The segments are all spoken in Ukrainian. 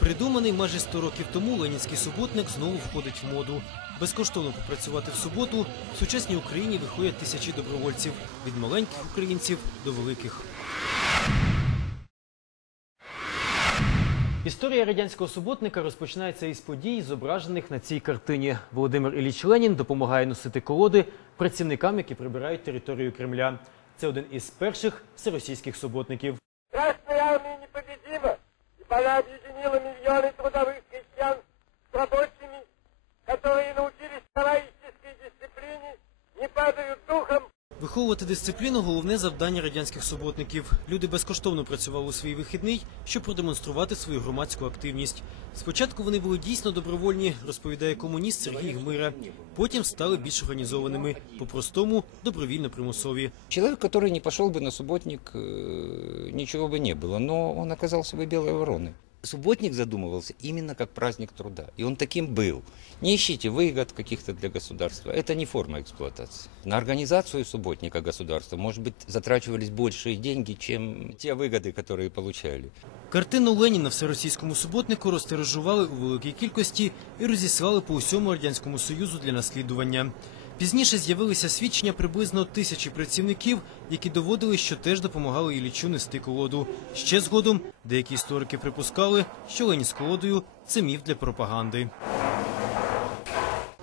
Придуманий майже 100 років тому ленінський суботник знову входить в моду. Безкоштовно попрацювати в суботу в сучасній Україні виходять тисячі добровольців від маленьких українців до великих. Історія радянського суботника розпочинається із подій, зображених на цій картині. Володимир Ілліч Ленін допомагає носити колоди працівникам, які прибирають територію Кремля. Це один із перших всеросійських суботників. она объединила миллионы трудовых крестьян с рабочими, которые научились товарищеской дисциплине, не падают духом, Виховувати дисципліну головне завдання радянських суботників. Люди безкоштовно працювали у свій вихідний, щоб продемонструвати свою громадську активність. Спочатку вони були дійсно добровольні, розповідає комуніст Сергій Гмира. Потім стали більш організованими, по-простому добровільно примусові. Человек, который не пошел бы на субботник, э, ничего бы не было, но он оказался бы белой вороной. Субботник задумывался именно как праздник труда, и он таким был. Не ищите выгод каких-то для государства, это не форма эксплуатации. На организацию субботника государства, может быть, затрачивались большие деньги, чем те выгоды, которые получали. Картину Леніна всеросійському суботнику розтиражували у великій кількості і розіслали по усьому радянському союзу для наслідування. Пізніше з'явилися свідчення приблизно тисячі працівників, які доводили, що теж допомагали Іллічу нести колоду. Ще згодом деякі історики припускали, що Ленін з колодою це міф для пропаганди.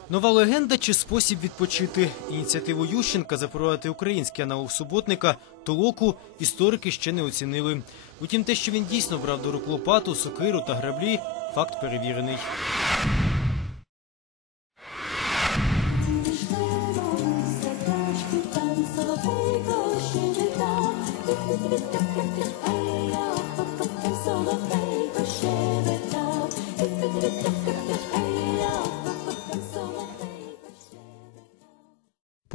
Нова легенда чи спосіб відпочити. Ініціативу Ющенка запровадити український аналог суботника толоку історики ще не оцінили. Утім, те, що він дійсно брав до рук лопату, сокиру та граблі, факт перевірений.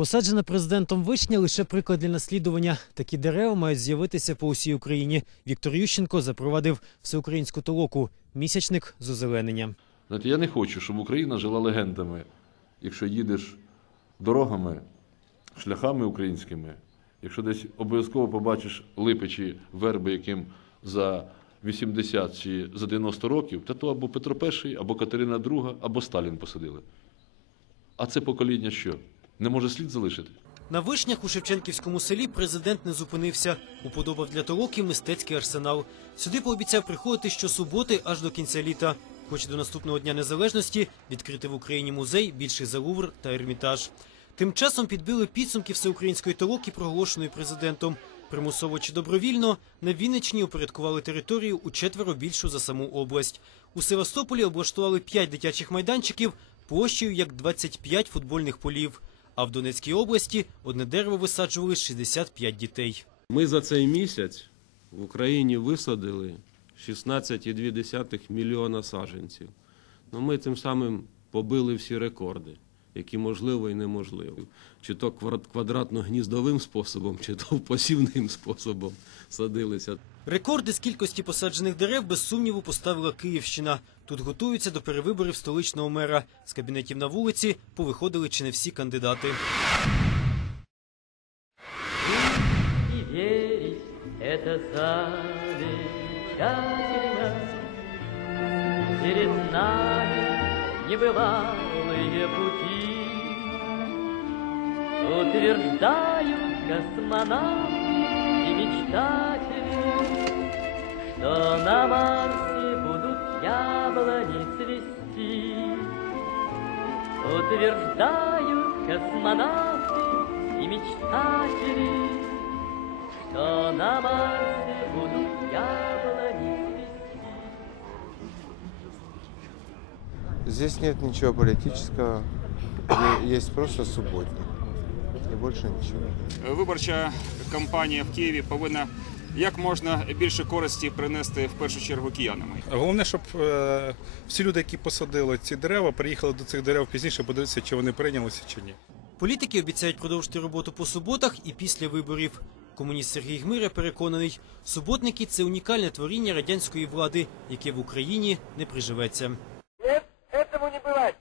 Посаджена президентом вишня лише приклад для наслідування. Такі дерева мають з'явитися по усій Україні. Віктор Ющенко запровадив всеукраїнську толоку місячник з озеленення. Знаєте, я не хочу, щоб Україна жила легендами. Якщо їдеш дорогами, шляхами українськими, якщо десь обов'язково побачиш липи чи верби, яким за 80 чи за 90 років, та то або Петро І, або Катерина II, або Сталін посадили. А це покоління що? Не може слід залишити? На вишнях у Шевченківському селі президент не зупинився. Уподобав для толоки мистецький арсенал. Сюди пообіцяв приходити щосуботи аж до кінця літа. Хоче до наступного дня незалежності відкрити в Україні музей більший за Лувр та Ермітаж. Тим часом підбили підсумки всеукраїнської толоки, проголошеної президентом. Примусово чи добровільно на Вінниччині упорядкували територію у четверо більшу за саму область. У Севастополі облаштували 5 дитячих майданчиків площею як 25 футбольних полів. А в Донецькій області одне дерево висаджували 65 дітей. Ми за цей місяць в Україні висадили 16,2 мільйона саджанців. Ну, ми тим самим побили всі рекорди, які можливо і неможливо. Чи то квад- квадратно-гніздовим способом, чи то посівним способом садилися. Рекорди з кількості посаджених дерев без сумніву поставила Київщина. Тут готуються до перевиборів столичного мера. З кабінетів на вулиці повиходили чи не всі кандидати. и верить это замечательно. Перед нами небывалые пути Утверждают космонавты и мечтатели Что на Марсе будут яблони цвести Утверждают космонавты и мечтатели что на Марсе будут яблони цвести. Здесь нет ничего политического, есть просто субботник. И больше ничего. виборча кампанія в Києві повинна як можна більше користі принести в першу чергу киянам. Головне, щоб е, всі люди, які посадили ці дерева, приїхали до цих дерев пізніше, подивитися, чи вони прийнялися чи ні. Політики обіцяють продовжити роботу по суботах і після виборів. Комуніст Сергій Гмиря переконаний, суботники це унікальне творіння радянської влади, яке в Україні не приживеться. нет, этому не бывать.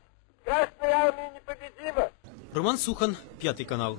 Роман Сухан, п'ятий канал.